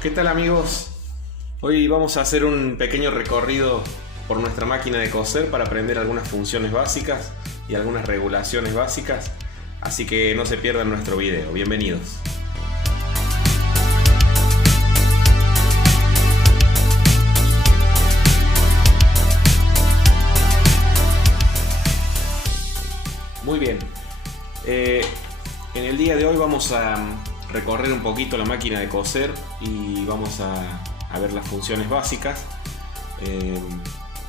¿Qué tal, amigos? Hoy vamos a hacer un pequeño recorrido por nuestra máquina de coser para aprender algunas funciones básicas y algunas regulaciones básicas, así que no se pierdan nuestro video. Bienvenidos. Muy bien, en el día de hoy vamos a recorrer un poquito la máquina de coser y vamos a ver las funciones básicas.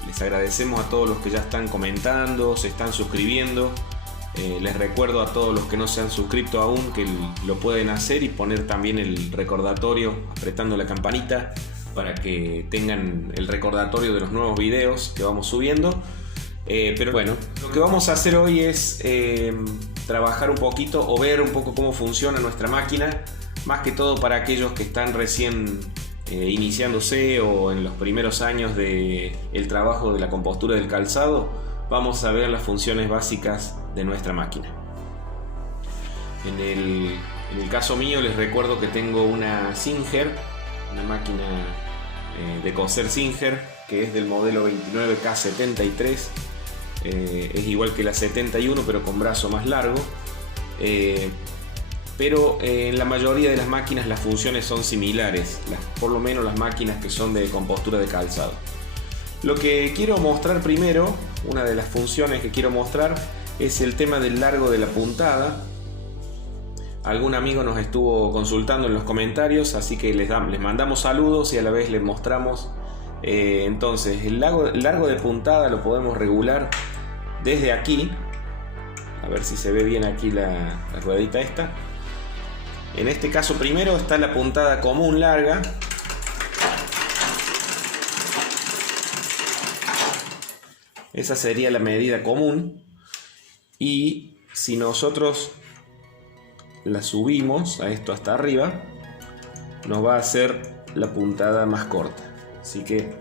Les agradecemos a todos los que ya están comentando, se están suscribiendo. Les recuerdo a todos los que no se han suscrito aún que lo pueden hacer y poner también el recordatorio apretando la campanita para que tengan el recordatorio de los nuevos videos que vamos subiendo. Pero bueno, lo que vamos a hacer hoy es trabajar un poquito o ver un poco cómo funciona nuestra máquina, más que todo para aquellos que están recién iniciándose o en los primeros años del trabajo de la compostura del calzado. Vamos a ver las funciones básicas de nuestra máquina. En el caso mío les recuerdo que tengo una Singer, una máquina de coser Singer, que es del modelo 29K73. Es igual que la 71 pero con brazo más largo, pero en la mayoría de las máquinas las funciones son similares, por lo menos las máquinas que son de compostura de calzado. Lo que quiero mostrar primero, una de las funciones que quiero mostrar, es el tema del largo de la puntada. Algún amigo nos estuvo consultando en los comentarios, así que les mandamos saludos y a la vez les mostramos. Entonces el largo de puntada lo podemos regular desde aquí. A ver si se ve bien aquí la ruedita esta. En este caso primero está la puntada común larga. Esa sería la medida común. Y si nosotros la subimos a esto hasta arriba, nos va a hacer la puntada más corta. Así que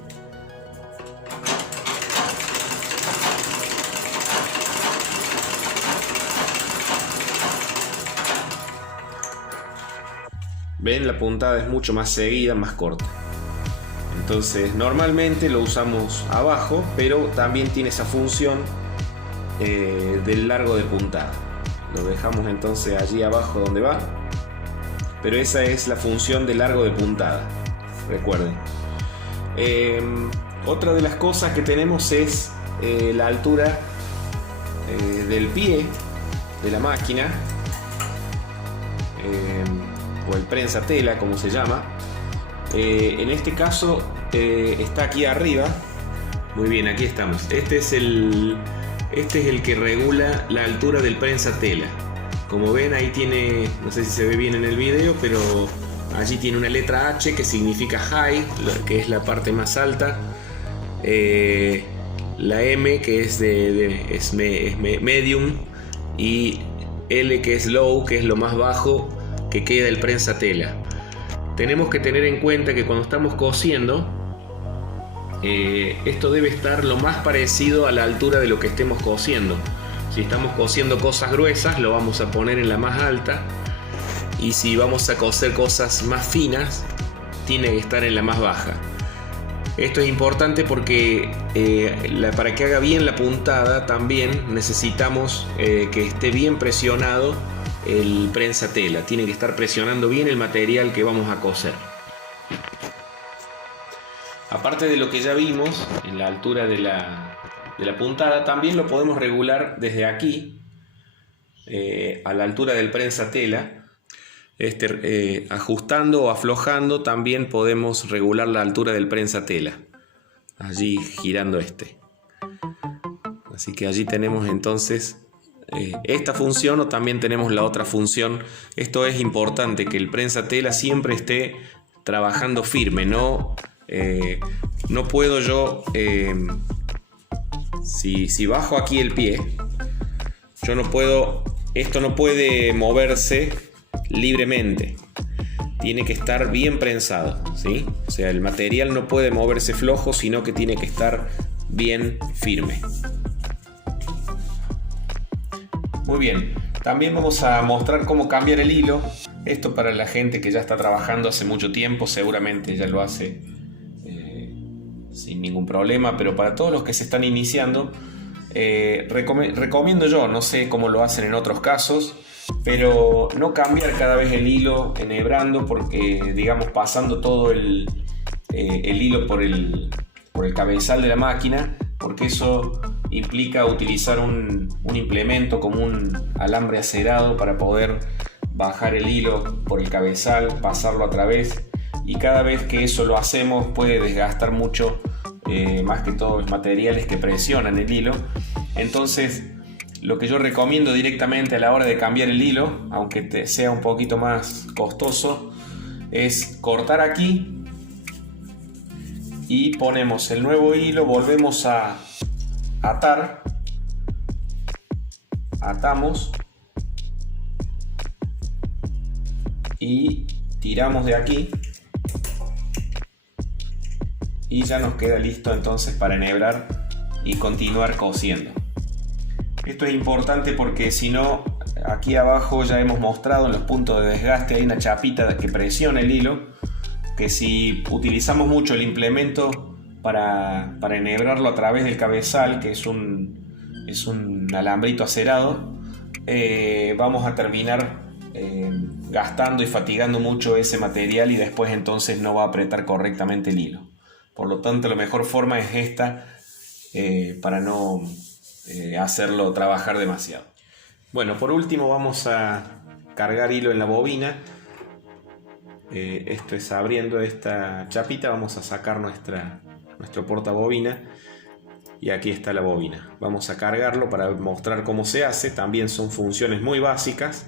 ven, la puntada es mucho más seguida, más corta. Entonces normalmente lo usamos abajo, pero también tiene esa función del largo de puntada. Lo dejamos entonces allí abajo donde va, pero esa es la función de largo de puntada, recuerden. Otra de las cosas que tenemos es la altura del pie de la máquina, o el prensa tela como se llama. En este caso está aquí arriba. Muy bien, aquí estamos. Este es el que regula la altura del prensa tela. Como ven, ahí tiene, no sé si se ve bien en el video, pero allí tiene una letra H que significa high, que es la parte más alta. La M que es medium, y L que es low, que es lo más bajo que queda el prensa tela. Tenemos que tener en cuenta que cuando estamos cosiendo, esto debe estar lo más parecido a la altura de lo que estemos cosiendo. Si estamos cosiendo cosas gruesas, lo vamos a poner en la más alta, y si vamos a coser cosas más finas, tiene que estar en la más baja. Esto es importante porque para que haga bien la puntada también necesitamos que esté bien presionado el prensa tela. Tiene que estar presionando bien el material que vamos a coser. Aparte de lo que ya vimos en la altura de la puntada, también lo podemos regular desde aquí a la altura del prensa tela. Ajustando o aflojando también podemos regular la altura del prensa tela, allí girando así que allí tenemos entonces esta función, o también tenemos la otra función. Esto es importante, que el prensa tela siempre esté trabajando firme. No puedo yo si bajo aquí el pie, yo no puedo, esto no puede moverse libremente, tiene que estar bien prensado, ¿sí? O sea, el material no puede moverse flojo, sino que tiene que estar bien firme. Muy bien, también vamos a mostrar cómo cambiar el hilo. Esto para la gente que ya está trabajando hace mucho tiempo, seguramente ya lo hace sin ningún problema, pero para todos los que se están iniciando, recomiendo yo, no sé cómo lo hacen en otros casos, pero no cambiar cada vez el hilo enhebrando, porque digamos pasando todo el hilo por el cabezal de la máquina, porque eso implica utilizar un implemento como un alambre acerado para poder bajar el hilo por el cabezal, pasarlo a través, y cada vez que eso lo hacemos puede desgastar mucho, más que todo los materiales que presionan el hilo. Entonces lo que yo recomiendo directamente a la hora de cambiar el hilo, aunque sea un poquito más costoso, es cortar aquí y ponemos el nuevo hilo, volvemos a atar, atamos y tiramos de aquí y ya nos queda listo entonces para enhebrar y continuar cosiendo. Esto es importante porque si no, aquí abajo ya hemos mostrado en los puntos de desgaste hay una chapita que presiona el hilo, que si utilizamos mucho el implemento para enhebrarlo a través del cabezal, que es un alambrito acerado, vamos a terminar gastando y fatigando mucho ese material y después entonces no va a apretar correctamente el hilo. Por lo tanto, la mejor forma es esta, para no hacerlo trabajar demasiado. Bueno, por último vamos a cargar hilo en la bobina. Esto es abriendo esta chapita, vamos a sacar nuestro portabobina y aquí está la bobina. Vamos a cargarlo para mostrar cómo se hace. También son funciones muy básicas,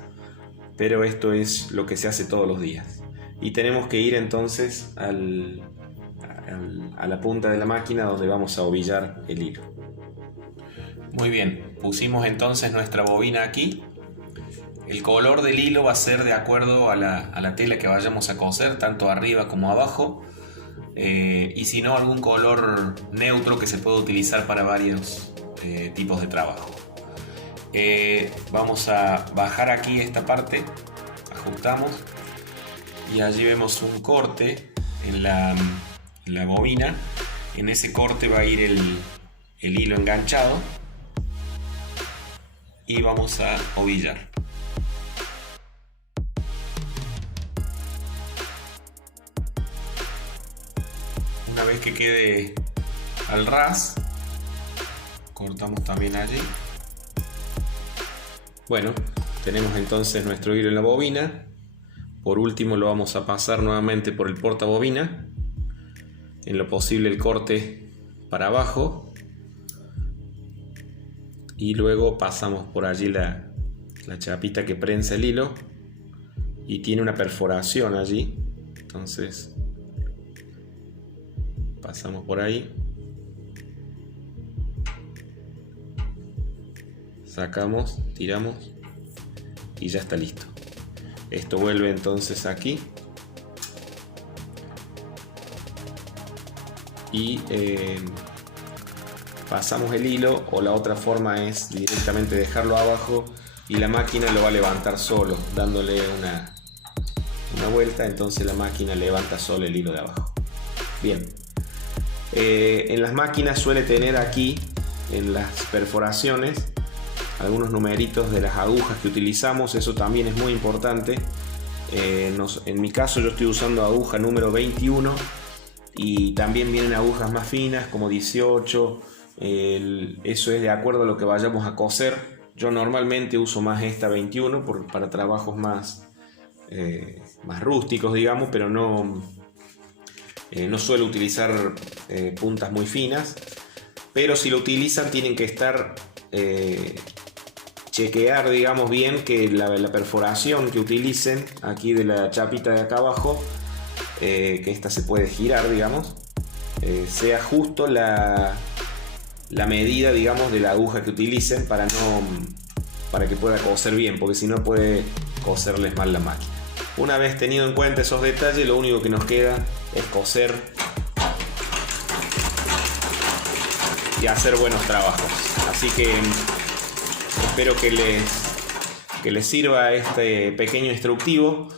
pero esto es lo que se hace todos los días. Y tenemos que ir entonces a la punta de la máquina donde vamos a ovillar el hilo. Muy bien, pusimos entonces nuestra bobina aquí. El color del hilo va a ser de acuerdo a la tela que vayamos a coser, tanto arriba como abajo, y si no, algún color neutro que se puede utilizar para varios tipos de trabajo. Vamos a bajar aquí esta parte, ajustamos y allí vemos un corte en la bobina. En ese corte va a ir el hilo enganchado y vamos a ovillar. Una vez que quede al ras, cortamos también allí. Bueno, tenemos entonces nuestro hilo en la bobina. Por último lo vamos a pasar nuevamente por el portabobina. En lo posible el corte para abajo. Y luego pasamos por allí la chapita que prensa el hilo. Y tiene una perforación allí. Entonces pasamos por ahí. Sacamos, tiramos y ya está listo. Esto vuelve entonces aquí y pasamos el hilo, o la otra forma es directamente dejarlo abajo y la máquina lo va a levantar solo, dándole una vuelta. Entonces la máquina levanta solo el hilo de abajo. Bien, en las máquinas suele tener aquí en las perforaciones algunos numeritos de las agujas que utilizamos. Eso también es muy importante. En mi caso yo estoy usando aguja número 21 y también vienen agujas más finas como 18. Eso es de acuerdo a lo que vayamos a coser. Yo normalmente uso más esta 21 para trabajos más rústicos, digamos, pero no suelo utilizar puntas muy finas. Pero si lo utilizan tienen que estar chequear, digamos, bien que la perforación que utilicen aquí de la chapita de acá abajo, que esta se puede girar, digamos, sea justo la medida, digamos, de la aguja que utilicen para que pueda coser bien, porque si no puede coserles mal la máquina. Una vez tenido en cuenta esos detalles, lo único que nos queda es coser y hacer buenos trabajos. Así que espero que les sirva este pequeño instructivo.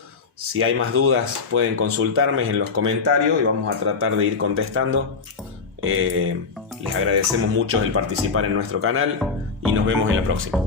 Si hay más dudas pueden consultarme en los comentarios y vamos a tratar de ir contestando. Les agradecemos mucho el participar en nuestro canal y nos vemos en la próxima.